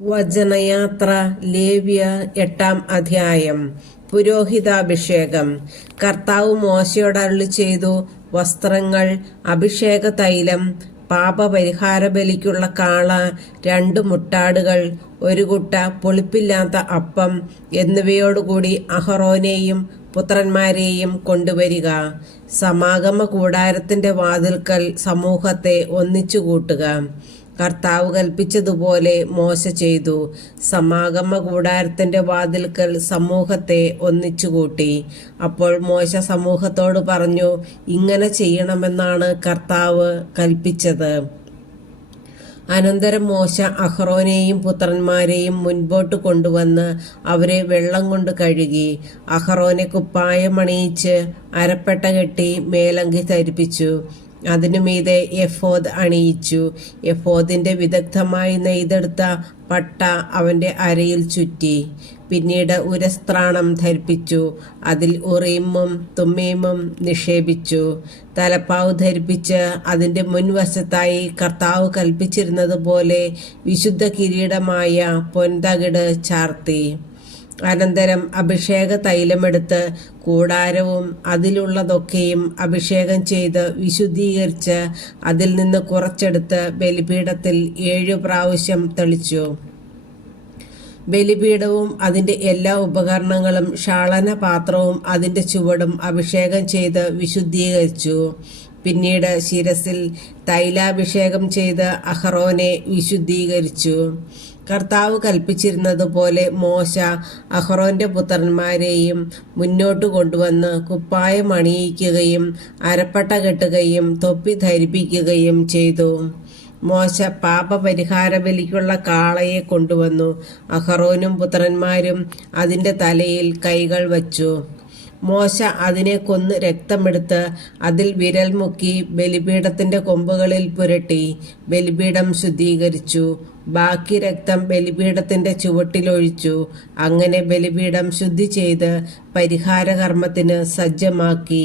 വചനയാത്ര ലേവ്യ 8-ാം അധ്യായം. പുരോഹിതാഭിഷേകം. കർത്താവ് മോശയോട് അരുളിച്ചെയ്തു, വസ്ത്രങ്ങൾ, അഭിഷേക തൈലം, പാപപരിഹാര ബലിക്കുള്ള കാള, 2 മുട്ടാടുകൾ, 1 കുട്ട പുളിപ്പില്ലാത്ത അപ്പം എന്നിവയോടുകൂടി അഹറോനെയും പുത്രന്മാരെയും കൊണ്ടുവരിക. സമാഗമ കൂടാരത്തിന്റെ വാതിൽക്കൽ സമൂഹത്തെ ഒന്നിച്ചുകൂട്ടുക. കർത്താവ് കൽപ്പിച്ചതുപോലെ മോശ ചെയ്തു. സമാഗമ കൂടാരത്തിന്റെ വാതിൽക്കൽ സമൂഹത്തെ ഒന്നിച്ചുകൂട്ടി. അപ്പോൾ മോശ സമൂഹത്തോട് പറഞ്ഞു, ഇങ്ങനെ ചെയ്യണമെന്നാണ് കർത്താവ് കൽപ്പിച്ചത്. അനന്തരം മോശ അഹറോനെയും പുത്രന്മാരെയും മുൻപോട്ട് കൊണ്ടുവന്ന് അവരെ വെള്ളം കൊണ്ട് കഴുകി. അഹറോനെ കുപ്പായമണിയിച്ച് അരപ്പട്ട കെട്ടി മേലങ്കി ധരിപ്പിച്ചു. അതിനു മീതെ എഫോദ് അണിയിച്ചു. എഫോദിന്റെ വിദഗ്ധമായി നെയ്തെടുത്ത പട്ട അവന്റെ അരയിൽ ചുറ്റി. പിന്നീട് ഉരസ്ത്രാണം ധരിപ്പിച്ചു. അതിൽ ഉറീമും തുമ്മീമും നിക്ഷേപിച്ചു. തലപ്പാവ് ധരിപ്പിച്ച് അതിന്റെ മുൻവശത്തായി കർത്താവ് കൽപ്പിച്ചിരുന്നതുപോലെ വിശുദ്ധ കിരീടമായ പൊൻതകിട് ചാർത്തി. അനന്തരം അഭിഷേക തൈലമെടുത്ത് കൂടാരവും അതിലുള്ളതൊക്കെയും അഭിഷേകം ചെയ്ത് വിശുദ്ധീകരിച്ച് അതിൽ നിന്ന് കുറച്ചെടുത്ത് ബലിപീഠത്തിൽ 7 പ്രാവശ്യം തെളിച്ചു. ബലിപീഠവും അതിൻ്റെ എല്ലാ ഉപകരണങ്ങളും ഷാളന പാത്രവും അതിൻ്റെ ചുവടും അഭിഷേകം ചെയ്ത് വിശുദ്ധീകരിച്ചു. പിന്നീട് ശിരസിൽ തൈലാഭിഷേകം ചെയ്ത് അഹറോനെ വിശുദ്ധീകരിച്ചു. കർത്താവ് കൽപ്പിച്ചിരുന്നതുപോലെ മോശ അഹറോന്റെ പുത്രന്മാരെയും മുന്നോട്ട് കൊണ്ടുവന്ന് കുപ്പായം അണിയിക്കുകയും അരപ്പട്ട കെട്ടുകയും തൊപ്പി ധരിപ്പിക്കുകയും ചെയ്തു. മോശ പാപപരിഹാര ബലിക്കുള്ള കാളയെ കൊണ്ടുവന്നു. അഹറോനും പുത്രന്മാരും അതിൻ്റെ തലയിൽ കൈകൾ വച്ചു. മോശ അതിനെ കൊന്ന് രക്തമെടുത്ത് അതിൽ വിരൽ മുക്കി ബലിപീഠത്തിന്റെ കൊമ്പുകളിൽ പുരട്ടി ബലിപീഠം ശുദ്ധീകരിച്ചു. ബാക്കി രക്തം ബലിപീഠത്തിന്റെ ചുവട്ടിലൊഴിച്ചു. അങ്ങനെ ബലിപീഠം ശുദ്ധി ചെയ്ത് പരിഹാരകർമ്മത്തിന് സജ്ജമാക്കി.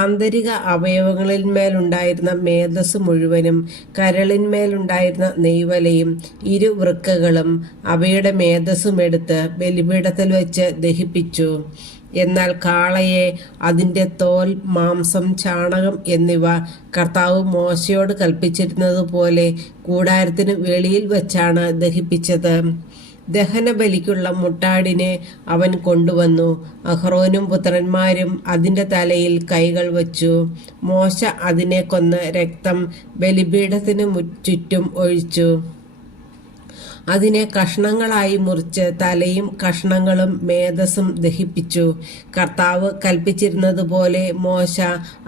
ആന്തരിക അവയവങ്ങളിന്മേലുണ്ടായിരുന്ന മേധസ് മുഴുവനും, കരളിന്മേലുണ്ടായിരുന്ന നെയ്വലയും 2 വൃക്കകളും അവയുടെ മേധസ്സുമെടുത്ത് ബലിപീഠത്തിൽ വെച്ച് ദഹിപ്പിച്ചു. എന്നാൽ കാളയെ, അതിൻ്റെ തോൽ, മാംസം, ചാണകം എന്നിവ കർത്താവ് മോശയോട് കൽപ്പിച്ചിരുന്നതുപോലെ കൂടാരത്തിന് വെളിയിൽ വച്ചാണ് ദഹിപ്പിച്ചത്. ദഹനബലിക്കുള്ള മുട്ടാടിനെ അവൻ കൊണ്ടുവന്നു. അഹ്റോനും പുത്രന്മാരും അതിൻ്റെ തലയിൽ കൈകൾ വച്ചു. മോശ അതിനെ കൊന്ന് രക്തം ബലിപീഠത്തിന് ചുറ്റും ഒഴിച്ചു. അതിനെ കഷ്ണങ്ങളായി മുറിച്ച് തലയും കഷ്ണങ്ങളും മേധസ്സും ദഹിപ്പിച്ചു. കർത്താവ് കൽപ്പിച്ചിരുന്നതുപോലെ മോശ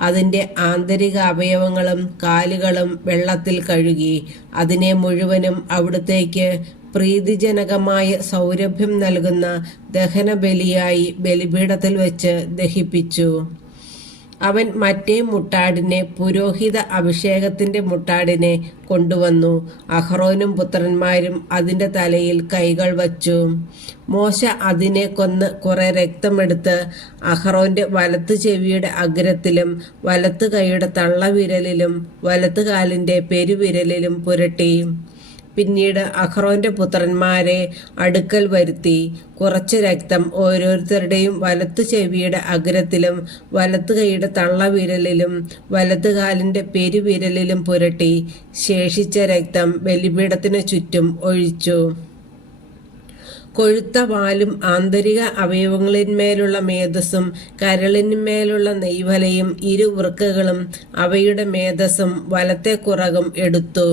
അതിൻ്റെ ആന്തരിക അവയവങ്ങളും കാലുകളും വെള്ളത്തിൽ കഴുകി. അതിനെ മുഴുവനും അവിടുത്തേക്ക് പ്രീതിജനകമായ സൗരഭ്യം നൽകുന്ന ദഹനബലിയായി ബലിപീഠത്തിൽ വെച്ച് ദഹിപ്പിച്ചു. അവൻ മറ്റേ മുട്ടാടിനെ, പുരോഹിത അഭിഷേകത്തിന്റെ മുട്ടാടിനെ കൊണ്ടുവന്നു. അഹ്റോനും പുത്രന്മാരും അതിൻ്റെ തലയിൽ കൈകൾ വച്ചു. മോശ അതിനെ കൊന്ന് കുറെ രക്തമെടുത്ത് അഹ്റോന്റെ വലത്ത് ചെവിയുടെ അഗ്രത്തിലും വലത്ത് കൈയുടെ തള്ളവിരലിലും വലത്ത് കാലിന്റെ പെരുവിരലിലും പുരട്ടി. പിന്നീട് അഹ്റോന്റെ പുത്രന്മാരെ അടുക്കൽ വരുത്തി കുറച്ച് രക്തം ഓരോരുത്തരുടെയും വലത്ത് ചെവിയുടെ അഗ്രത്തിലും വലത്ത് കൈയുടെ തള്ളവിരലിലും വലത്ത് കാലിന്റെ പെരുവിരലിലും പുരട്ടി. ശേഷിച്ച രക്തം ബലിപീഠത്തിനു ചുറ്റും ഒഴിച്ചു. കൊഴുത്ത വാലും ആന്തരിക അവയവങ്ങളിന്മേലുള്ള മേധസ്സും കരളിന്മേലുള്ള നെയ്വലയും 2 വൃക്കകളും അവയുടെ മേധസ്സും വലത്തെ കുറകും എടുത്തു.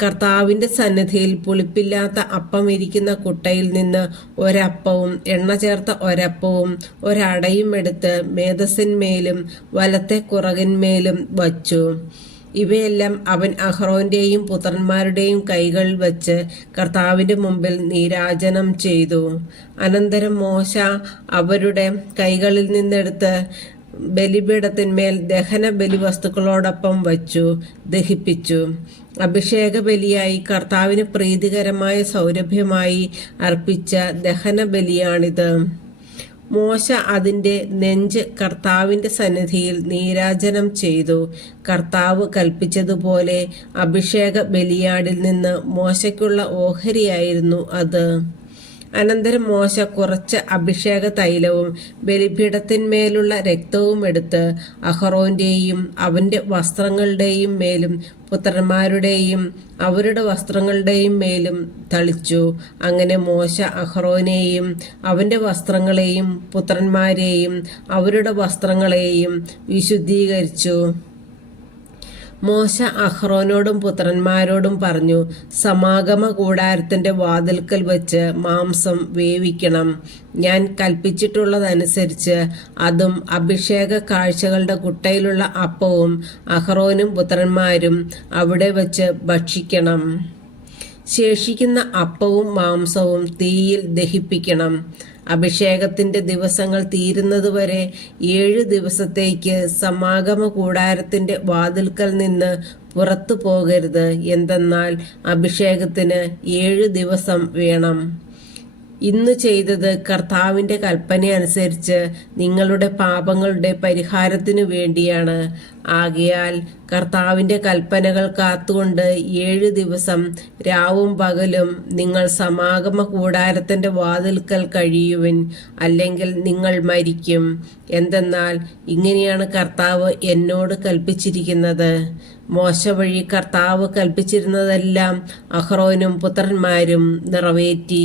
കർത്താവിന്റെ സന്നിധിയിൽ പുളിപ്പില്ലാത്ത അപ്പം ഇരിക്കുന്ന കുട്ടയിൽ നിന്ന് ഒരപ്പവും എണ്ണ ചേർത്ത ഒരപ്പവും ഒരടയും എടുത്ത് മേധസ്സിന്മേലും വലത്തെ കുറകിന്മേലും വച്ചു. ഇവയെല്ലാം അവൻ അഹ്റോന്റെയും പുത്രന്മാരുടെയും കൈകളിൽ വച്ച് കർത്താവിന്റെ മുമ്പിൽ നീരാജനം ചെയ്തു. അനന്തരം മോശ അവരുടെ കൈകളിൽ നിന്നെടുത്ത് ബലിപീഠത്തിന്മേൽ ദഹന ബലിവസ്തുക്കളോടൊപ്പം വച്ചു ദഹിപ്പിച്ചു. അഭിഷേക ബലിയായി കർത്താവിന് പ്രീതികരമായ സൗരഭ്യമായി അർപ്പിച്ച ദഹന ബലിയാണിത്. മോശ അതിൻ്റെ നെഞ്ച് കർത്താവിൻ്റെ സന്നിധിയിൽ നീരാജനം ചെയ്തു. കർത്താവ് കൽപ്പിച്ചതുപോലെ അഭിഷേക ബലിയാടിൽ നിന്ന് മോശയ്ക്കുള്ള ഓഹരിയായിരുന്നു അത്. അനന്തരം മോശ കുറച്ച് അഭിഷേക തൈലവും ബലിപീഠത്തിന്മേലുള്ള രക്തവും എടുത്ത് അഹറോന്റെയും അവൻ്റെ വസ്ത്രങ്ങളുടെയും മേലും പുത്രന്മാരുടെയും അവരുടെ വസ്ത്രങ്ങളുടെയും മേലും തളിച്ചു. അങ്ങനെ മോശ അഹറോനെയും അവൻ്റെ വസ്ത്രങ്ങളെയും പുത്രന്മാരെയും അവരുടെ വസ്ത്രങ്ങളെയും വിശുദ്ധീകരിച്ചു. മോശ അഹ്റോനോടും പുത്രന്മാരോടും പറഞ്ഞു, സമാഗമ കൂടാരത്തിൻ്റെ വാതിൽക്കൽ വച്ച് മാംസം വേവിക്കണം. ഞാൻ കൽപ്പിച്ചിട്ടുള്ളതനുസരിച്ച് അതും അഭിഷേക കാഴ്ചകളുടെ കുട്ടയിലുള്ള അപ്പവും അഹ്റോനും പുത്രന്മാരും അവിടെ വച്ച് ഭക്ഷിക്കണം. ശേഷിക്കുന്ന അപ്പവും മാംസവും തീയിൽ ദഹിപ്പിക്കണം. അഭിഷേകത്തിൻ്റെ ദിവസങ്ങൾ തീരുന്നതുവരെ 7 ദിവസത്തേക്ക് സമാഗമ കൂടാരത്തിൻ്റെ വാതിൽക്കൽ നിന്ന് പുറത്തു പോകരുത്. എന്തെന്നാൽ അഭിഷേകത്തിന് 7 ദിവസം വേണം. ഇന്ന് ചെയ്തത് കർത്താവിൻ്റെ കൽപ്പനയനുസരിച്ച് നിങ്ങളുടെ പാപങ്ങളുടെ പരിഹാരത്തിനു വേണ്ടിയാണ്. ആകയാൽ കർത്താവിൻ്റെ കൽപ്പനകൾ കാത്തുകൊണ്ട് 7 ദിവസം രാവും പകലും നിങ്ങൾ സമാഗമ കൂടാരത്തിൻ്റെ വാതിൽക്കൽ കഴിയുവിൻ, അല്ലെങ്കിൽ നിങ്ങൾ മരിക്കും. എന്തെന്നാൽ ഇങ്ങനെയാണ് കർത്താവ് എന്നോട് കൽപ്പിച്ചിരിക്കുന്നത്. മോശ വഴി കർത്താവ് കൽപ്പിച്ചിരുന്നതെല്ലാം അഹ്റോനും പുത്രന്മാരും നിറവേറ്റി.